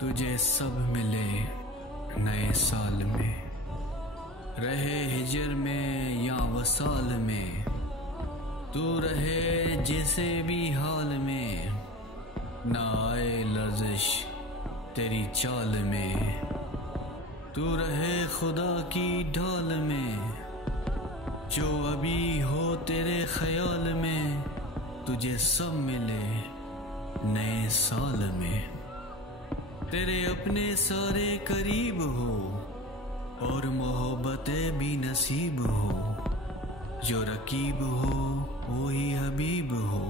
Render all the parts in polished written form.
तुझे सब मिले नए साल में, रहे हिजर में या वसाल में, तू रहे जैसे भी हाल में, ना आए लर्जिश तेरी चाल में, तू रहे खुदा की ढाल में, जो अभी हो तेरे ख्याल में, तुझे सब मिले नए साल में। तेरे अपने सारे करीब हो और मोहब्बतें भी नसीब हो, जो रकीब हो वो ही हबीब हो,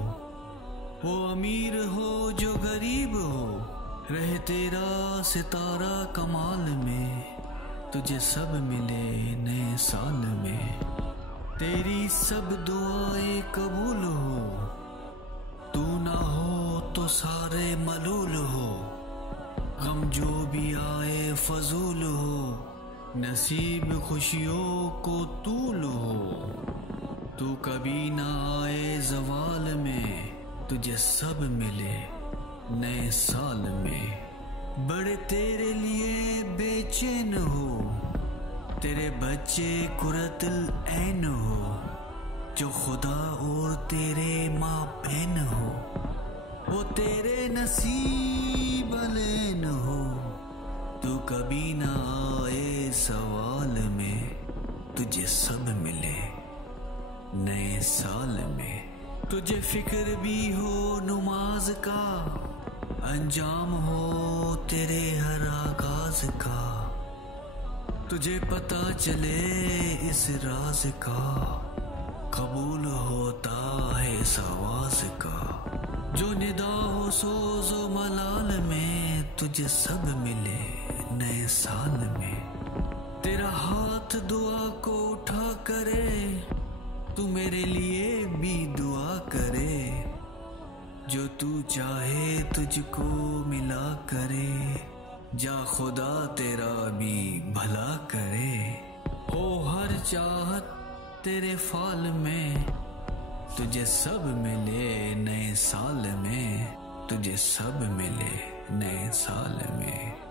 वो अमीर हो जो गरीब हो, रहे तेरा सितारा कमाल में, तुझे सब मिले नए साल में। तेरी सब दुआएं कबूल हो, तू ना हो तो सारे मलूल हो, गम जो भी आए फजूल हो, नसीब खुशियों को तूल हो, तू कभी ना आए जवाल में, तुझे सब मिले नए साल में। बड़े तेरे लिए बेचैन हो, तेरे बच्चे कुरतुल ऐन हो, जो खुदा और तेरे माँ बहन हो, वो तेरे नसीब लेन हो, तू कभी ना आए सवाल में, तुझे सब मिले नए साल में। तुझे फिक्र भी हो नमाज का, अंजाम हो तेरे हर आगाज का, तुझे पता चले इस राज का, कबूल होता है इस आवाज का, जो निदा हो सोज़ो मलाल में, तुझे सब मिले नए साल में। तेरा हाथ दुआ को उठा करे, तू मेरे लिए भी दुआ करे, जो तू चाहे तुझको मिला करे, जा खुदा तेरा भी भला करे, हो हर चाहत तेरे फाल में, तुझे सब मिले नए साल में, तुझे सब मिले नए साल में।